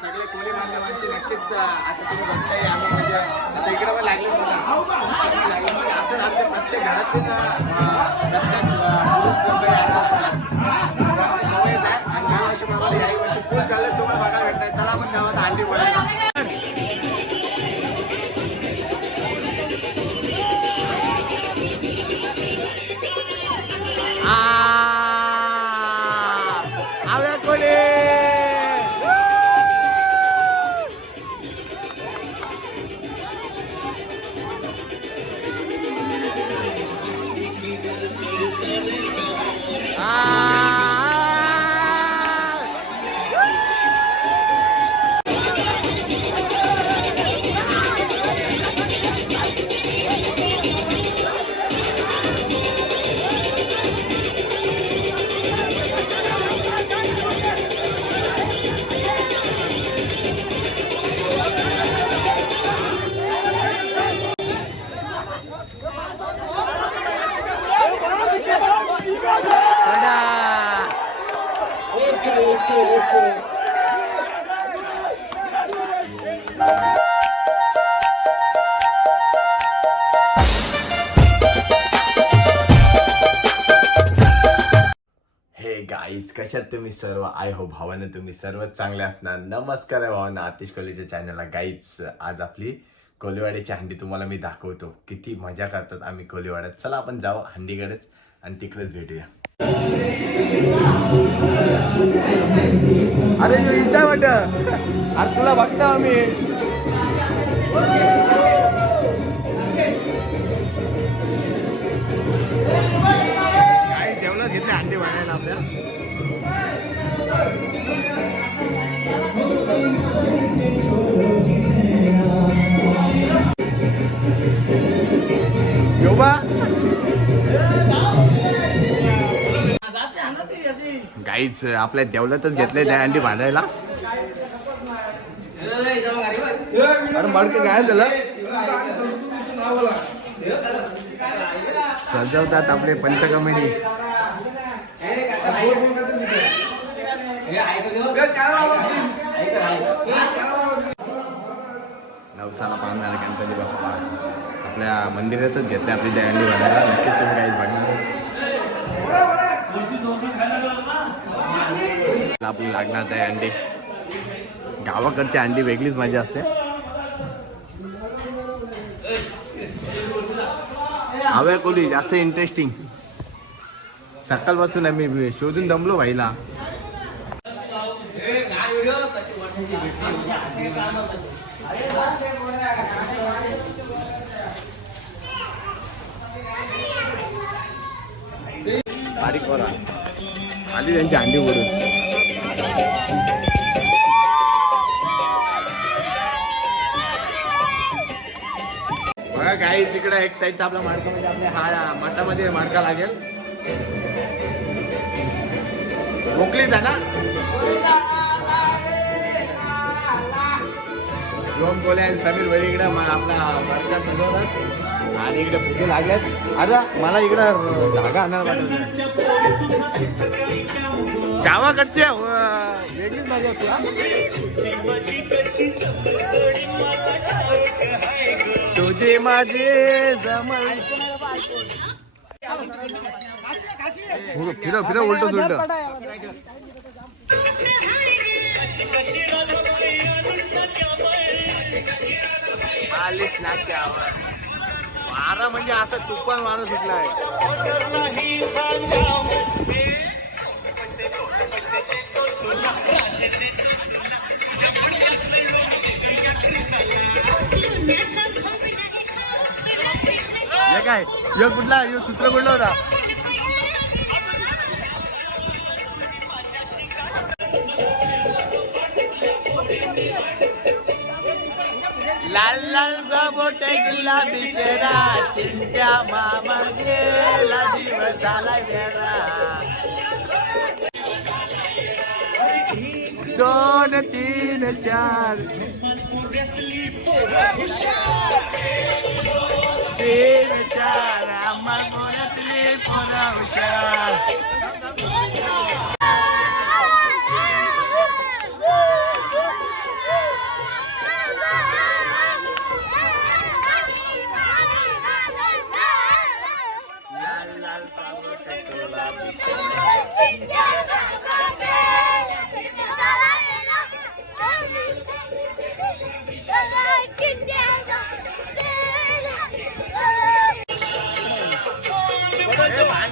सगळे कोळी बांधवांची नक्कीच आता तुम्ही बघताय आम्ही म्हणजे आता इकडे पण लागले म्हणजे असंच आमच्या प्रत्येक घरातून प्रत्येक पुरुष मंडळी सवयच आहे आणि ह्या वर्षी मला याही वर्षी फुल कलर तुम्हाला बघायला भेटणार. चला आपण गावात अंडी बोलायला गाईज, कशात तुम्ही सर्व? आय होप भावानं तुम्ही सर्व चांगले असणार. नमस्कार आहे भावांना, आतिश कोहलीच्या चॅनलला. गाईज, आज आपली कोलीवाड्याची हंडी तुम्हाला मी दाखवतो. किती मजा करतात आम्ही कोलीवाड्यात. चला आपण जाऊ हंडीकडेच आणि तिकडेच भेटूया. अरे इथं वाट अरे तुला बघता आम्ही. घेतले अंडी वाढायला आपल्या. गाईच आपल्या देवलातच घेतले त्या अंडी बांधायला. अरे मडकं काय झालं? सजवतात आपले पंचकमिणी. नवसाला पाहणार गणपती बाप्पा आपल्या मंदिरातच घेतले आपली दहीहंडी बांधायला. नक्कीच तुम्ही काही बघणार. आपली लागणार दहीहंडी. गावाकडची अंडी वेगळीच मजा असते. हव्या कोली जास्त इंटरेस्टिंग. सकाळपासून आम्ही शोधून दमलो व्हायला. बारीक करा खाली त्यांची अंडी ओढून. बघा गाईच, इकडे एक साईडचा आपला माडका म्हणजे आपल्या हा माठामध्ये माडका लागेल. मोकलीच आहे ना. रोम बोले आणि समीर भाई इकडे आपला माडका सजवतात आणि इकडे फुगे लागल्यात. आता मला इकडं धागा आणणार वाटत. गावाकडचे वेगळीच मजा असते. तुझे माझे जमल. फिर फिर उलट सुलट. आलीस ना त्यावर मारा म्हणजे असं तुफान माणूस सुटलाय. काय यो कुठला यो सूत्र कुठला होता? लाल लाल गोटे गुलाबी चेहरा चिंट्या मामा गेला दिवस आला वेळा 2 3 4 3 4 आम्हा गोळ्यातली पोरा हुशार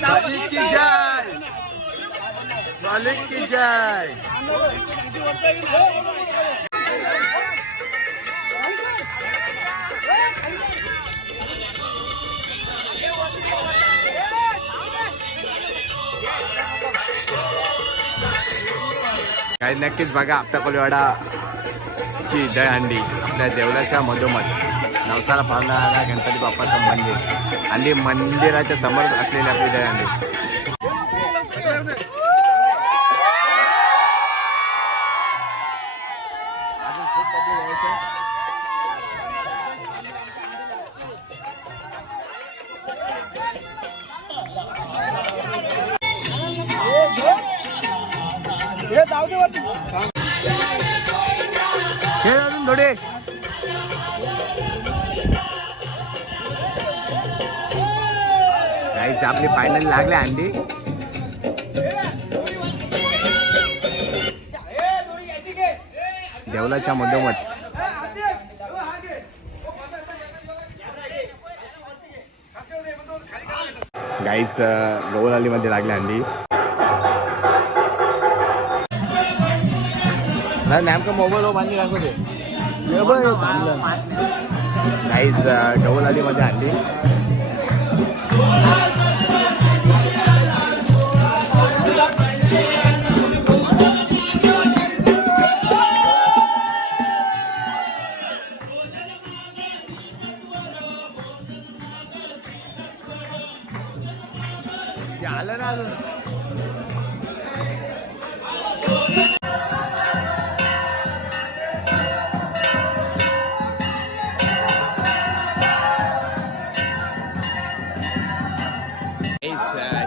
मालिक की जय, मालिक की जय. काही नक्कीच बघा आपल्या कोलीवाडाची दहीहंडी आपल्या देवळाच्या मधोमध नवसाला पावणारा गणपती बाप्पाचं मंदिर आणि मंदिराच्या समोर असलेली आपली दहीहंडी. खेळ अजून थोडे काहीच आपली फायनल लागले अंडी. देवलाच्या मधोमध गाईच गवलालीमध्ये लागले अंडी. नेमकं मोबाईल बांधली दाखवते गाईच गवलालीमध्ये आणली. आलं ना अजून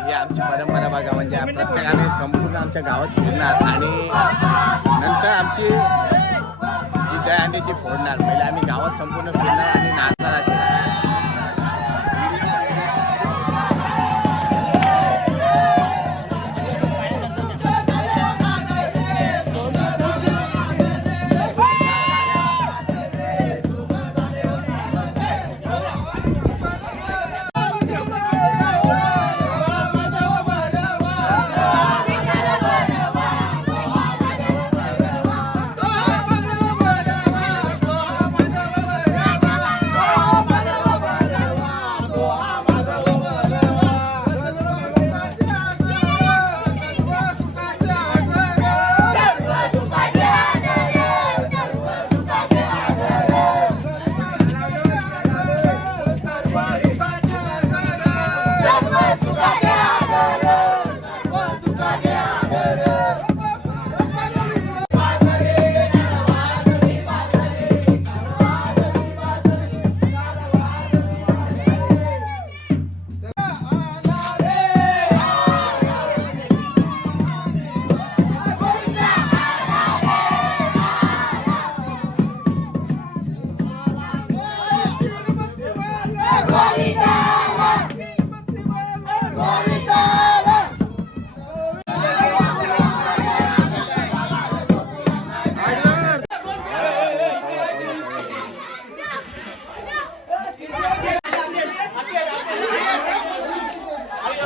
ही आमची परंपरा बघा. म्हणजे प्रत्येकाने संपूर्ण आमच्या गावात फिरणार आणि नंतर आमची जी दहीहंडी जी फोडणार. पहिले आम्ही गावात संपूर्ण फिरणार आणि नाचणार असे.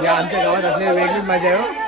आमच्या गावात असलेली वेगळीच मजा आहे.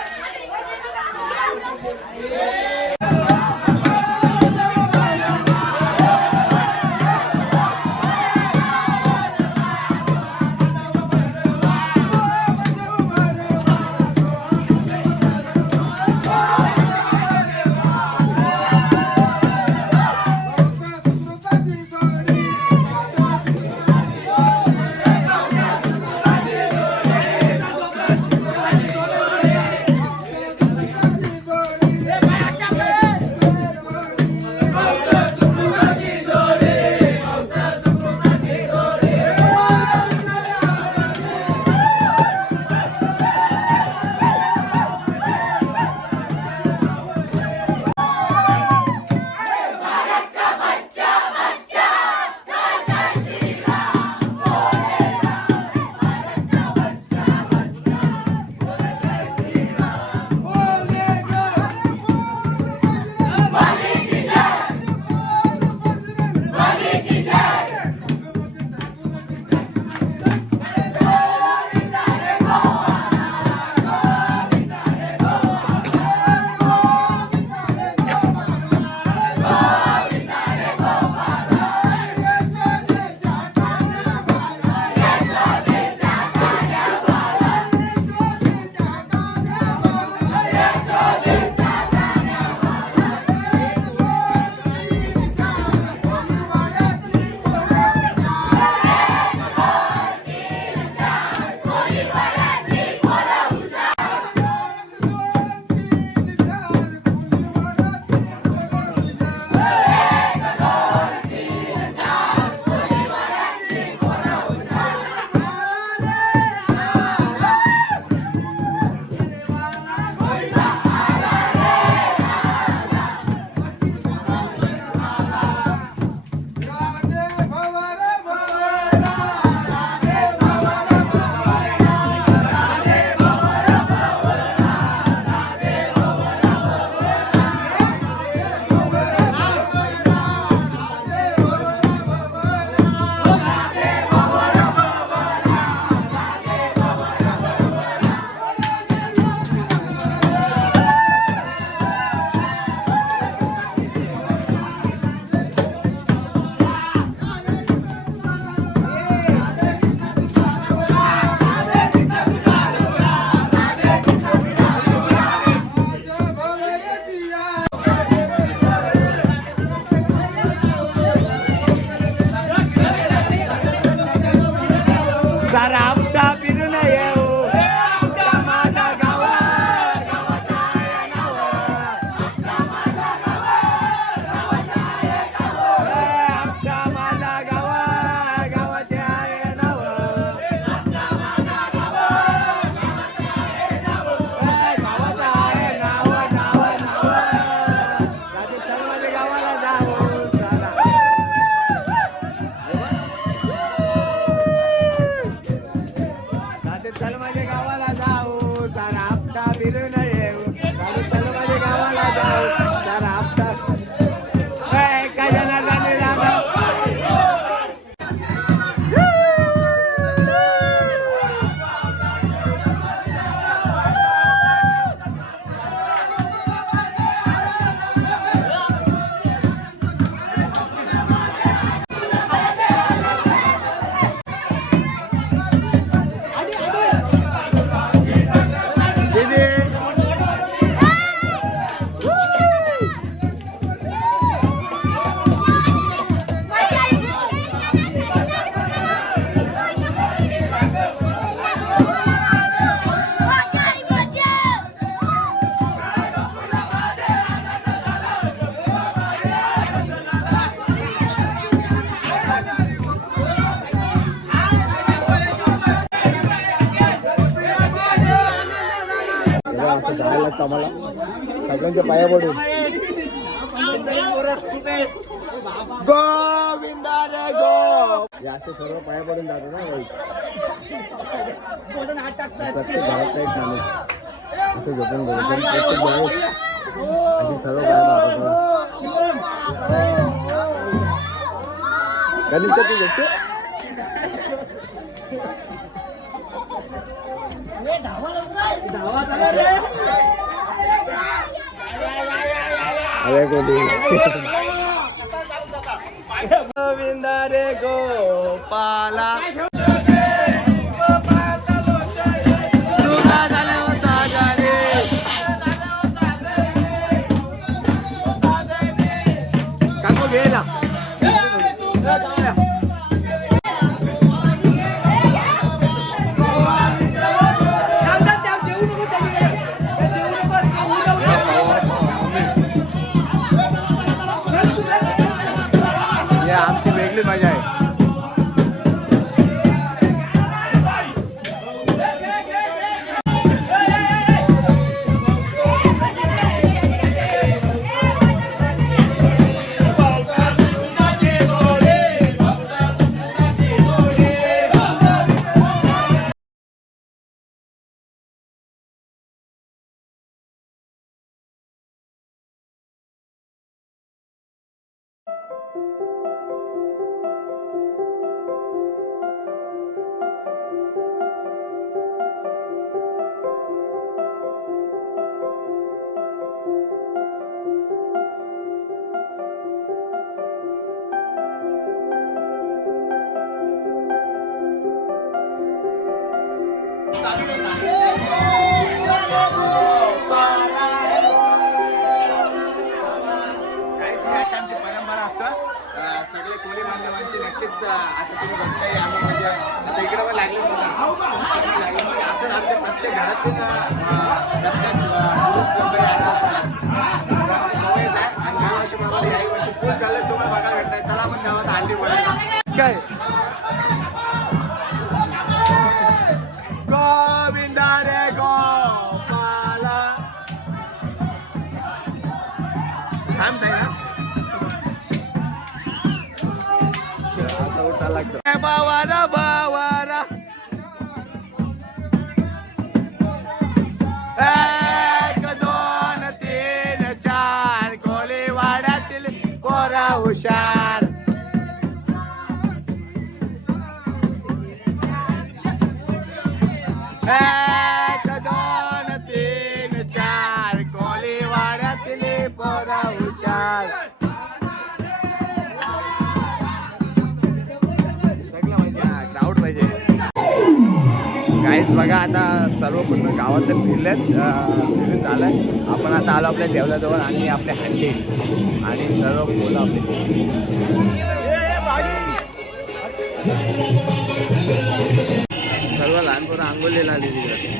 लागतं आम्हाला सगळ्यांच्या पाया पडून. गोविंदा रे गो हे असे सर्व पाया पडून जातो ना बाई. प्रत्येक घरात एक माणूस असं झोपून बघतो प्रत्येक माणूस असे सर्व पाया पडतो. गणेश तू झोपतो अरे गोली गोविंदा रे गोपाला काको गेला आमची वेगळी मजा आहे. परंपरा असतं सगळे कोळी बांधवांची नक्कीच. आता तुम्ही बघताय आम्ही म्हणजे आता इकडे पण लागले म्हणजे असंच आमच्या प्रत्येक घरातून प्रत्येक पुरुष मंडळी अशा सवयच आहे. आणि ह्या वर्षी प्रमाणे याही वर्षी फुल कलर्स तुम्हाला बघायला भेटताय. चला आपण गावात हल्ली बोलायला काय गोविंदा रे गोपाला थांब साहेब बावारा बावारा एक दोन तीन चार कोळीवाड्यातील पोरा हुशार. एक दोन तीन चार कोळीवाड्यातील पोरा हुशार. काहीच बघा आता सर्व पूर्ण गावात फिरलेत फिरून झालंय. आपण आता आलो आपल्या देवलाजवळ आणि आपल्या हंडी आणि सर्व मुलं आपले सर्व लहान पोरं आंघोळीला आली तिकडे.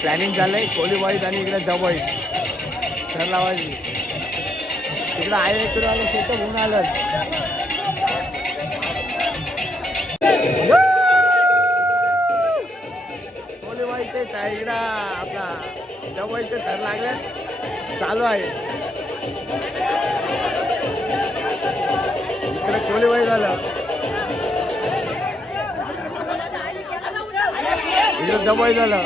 प्लॅनिंग झालंय कोळीवाडीत आणि इकडे जवळ तर लावायची. तिकडं आहे इकडं आलं शेत होऊन आलं. कोळीवाडीचे इकडं आपला जवळचे थर लागले चालू आहे. इकडे कोळीवाडी झालं जवळ झालं.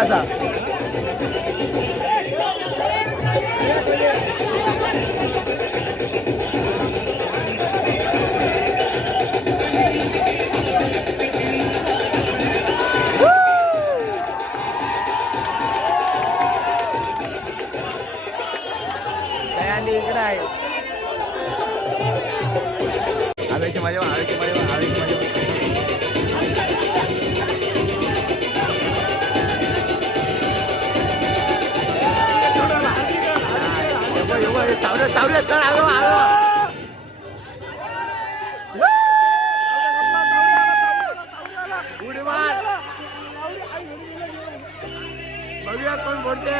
आता इकडे आहे आवेची माझ्या आवेची माझ्या आवेची माझ्या चावले चढ आलो आलो उडी मार बघूया कोण बोलते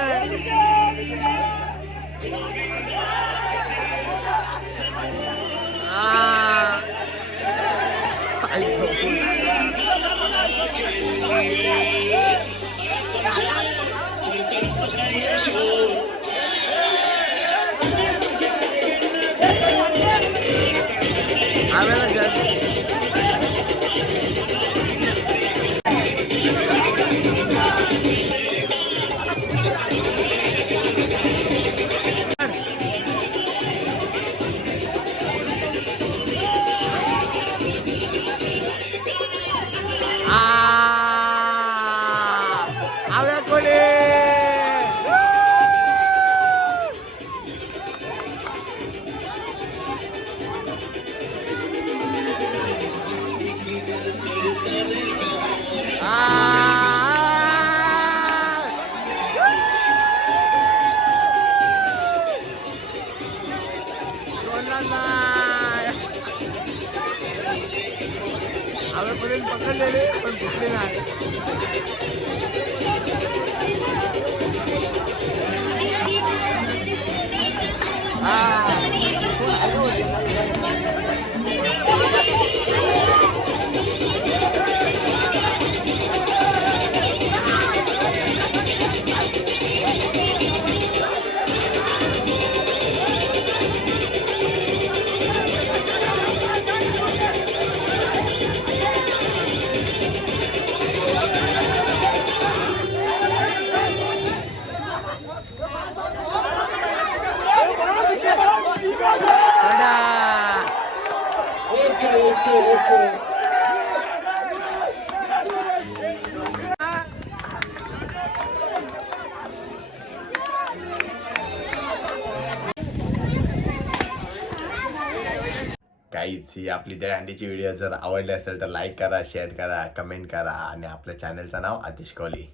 पकडलेले पण घुसले नाही काहीच ही आपली दहीहंडीची व्हिडिओ जर आवडली असेल तर लाईक करा, शेअर करा, कमेंट करा आणि आपल्या चॅनलचं नाव आतिश कोहली.